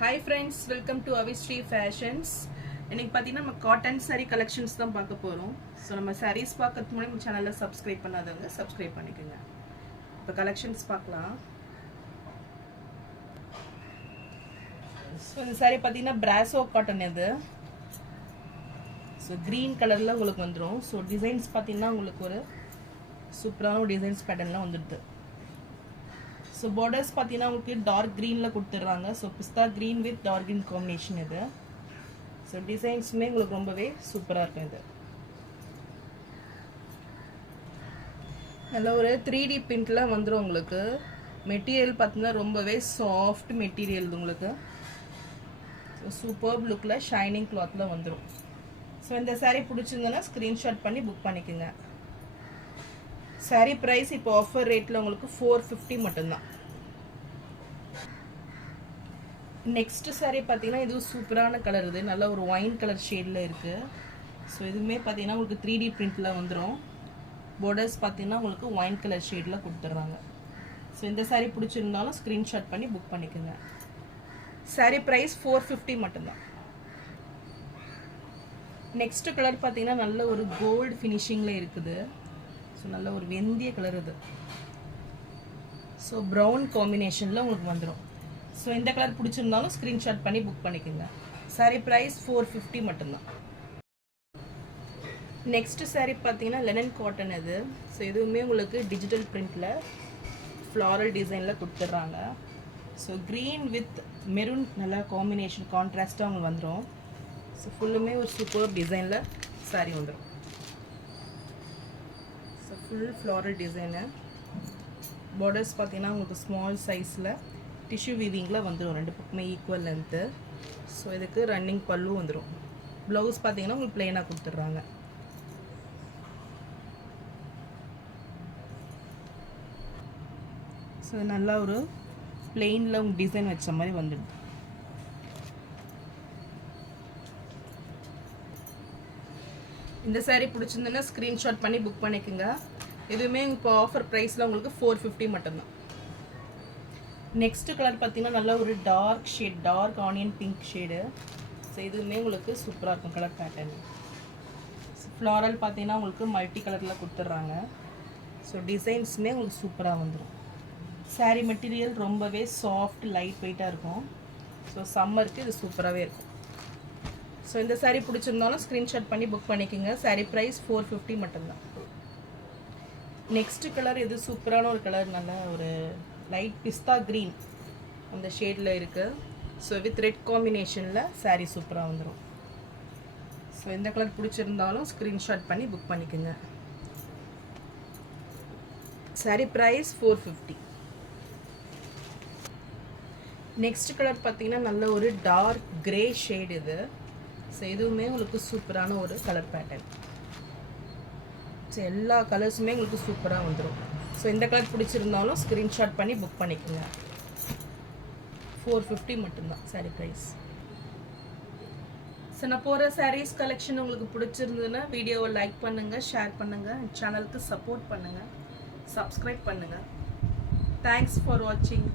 Hi friends, welcome to Avishri Fashions. இன்னைக்கு பாத்தீங்கன்னா நம்ம காட்டன் saree collections தான் பார்க்க போறோம். சோ நம்ம sarees பார்க்கிறதுக்கு முன்னாடி நம்ம சேனலை subscribe பண்ணாதவங்க subscribe பண்ணிக்கங்க. இப்போ collections பார்க்கலாம். சோ இந்த saree பாத்தீங்கன்னா brasso cotton இது. சோ green கலர்ல உங்களுக்கு வந்துரும். சோ டிசைன்ஸ் பாத்தீங்கன்னா உங்களுக்கு ஒரு சூப்பரான டிசைன்ஸ் பேட்டர்ன்ல வந்துருது. So borders பாத்தீங்கன்னா உங்களுக்கு dark greenல கொடுத்துறாங்க. So pista green with dark green combination இது. So designsமே உங்களுக்கு ரொம்பவே சூப்பரா இருக்கும் இது. நல்ல ஒரு 3D printல வந்துரும் உங்களுக்கு. மெட்டீரியல் பாத்தீங்கன்னா ரொம்பவே சாஃப்ட் மெட்டீரியல் உங்களுக்கு. So superb lookல shining clothல வந்துரும். So இந்த saree பிடிச்சிருந்தா ஸ்கிரீன்ஷாட் பண்ணி புக் பண்ணிக்கங்க. saree price இப்போ ஆஃபர் ரேட்ல உங்களுக்கு 450 மட்டும் தான். நெக்ஸ்ட் saree பாத்தீங்கன்னா இது சூப்பரான கலர் இது நல்ல ஒரு ஒயின் கலர் ஷேட்ல இருக்கு. சோ இதுமே பாத்தீங்கன்னா உங்களுக்கு 3D printல வந்துரும். borders பாத்தீங்கன்னா உங்களுக்கு ஒயின் கலர் ஷேட்ல கொடுத்துறாங்க. சோ இந்த saree பிடிச்சிருந்தாலும் ஸ்கிரீன்ஷாட் பண்ணி புக் பண்ணிக்கங்க. saree price 450 மட்டும் தான். நெக்ஸ்ட் கலர் பாத்தீங்கன்னா நல்ல ஒரு கோல்ட் ஃபினிஷிங்ல இருக்குது. சோ நல்ல ஒரு வெந்திய கலர் இது. சோ பிரவுன் காம்பினேஷன்ல உங்களுக்கு வந்துரும். சோ இந்த கலர் பிடிச்சிருந்தாலும் ஸ்கிரீன்ஷாட் பண்ணி புக் பண்ணிக்கங்க. saree price 450 மட்டும் தான். நெக்ஸ்ட் saree பாத்தீங்கன்னா linen cotton இது. சோ இதுவுமே உங்களுக்கு டிஜிட்டல் பிரிண்ட்ல floral டிசைன்ல கொடுத்துறாங்க. சோ green with maroon நல்ல காம்பினேஷன் கான்ட்ராஸ்டா உங்களுக்கு வந்துரும். சோ ஃபுல்லுமே ஒரு சூப்பர் டிசைன்ல saree வந்துரும். full floral design. borders பாத்தீங்கன்னா உங்களுக்கு small sizeல tissue weavingல வந்துரும். ரெண்டு பக்கமே equal length. சோ இதுக்கு ரன்னிங் பல்லு வந்துரும். blouse பாத்தீங்கன்னா உங்களுக்கு plain-ஆ கொடுத்துறாங்க. சோ நல்ல ஒரு plain-ல உங்களுக்கு டிசைன் வச்ச மாதிரி வந்துடும். இந்த saree பிடிச்சிருந்தா ஸ்கிரீன்ஷாட் பண்ணி புக் பண்ணிக்கங்க. இதுவுமே இப்போ ஆஃபர் பிரைஸ்ல உங்களுக்கு 450 மட்டும் தான். நெக்ஸ்ட் கலர் பாத்தீங்கன்னா நல்ல ஒரு dark shade dark onion pink shade. So இதுவுமே உங்களுக்கு சூப்பரா இருக்கும் கலர் பேட்டர்ன். ஃப்ளாரல் பாத்தீங்கன்னா உங்களுக்கு மல்டி கலர்ல கொடுத்துறாங்க. சோ டிசைன்ஸ்மே உங்களுக்கு சூப்பரா வந்துரும். saree மெட்டீரியல் ரொம்பவே சாஃப்ட் லைட் வெயிட்டா இருக்கும். சோ சம்மருக்கு இது சூப்பராவே இருக்கும். சோ இந்த saree பிடிச்சிருந்தாலும் ஸ்கிரீன்ஷாட் பண்ணி புக் பண்ணிக்கங்க. saree price 450 மட்டும் தான். நெக்ஸ்ட் கலர் இது சூப்பரான ஒரு கலர் நல்ல ஒரு லைட் பிஸ்தா green அந்த ஷேட்ல இருக்கு. சோ வித் ரெட் காம்பினேஷன்ல saree சூப்பரா வந்துரும். சோ இந்த கலர் பிடிச்சிருந்தாலும் ஸ்கிரீன்ஷாட் பண்ணி புக் பண்ணிக்கங்க. saree price 450. நெக்ஸ்ட் கலர் பாத்தீங்கன்னா நல்ல ஒரு டார்க் கிரே ஷேட் இது. சோ இதுவுமே உங்களுக்கு சூப்பரான ஒரு கலர் பேட்டர்ன். சோ எல்லா கலர்ஸுமே உங்களுக்கு சூப்பரா வந்துரும். சோ இந்த கலர் பிடிச்சிருந்தாலும் ஸ்கிரீன்ஷாட் பண்ணி புக் பண்ணிக்கங்க. 450 மட்டும் தான் saree price. சோ நான் போற sarees கலெக்ஷன் உங்களுக்கு பிடிச்சிருந்ததுன்னா வீடியோவை லைக் பண்ணுங்க, ஷேர் பண்ணுங்க, சேனலுக்கு சப்போர்ட் பண்ணுங்க, சப்ஸ்கிரைப் பண்ணுங்க. Thanks for watching.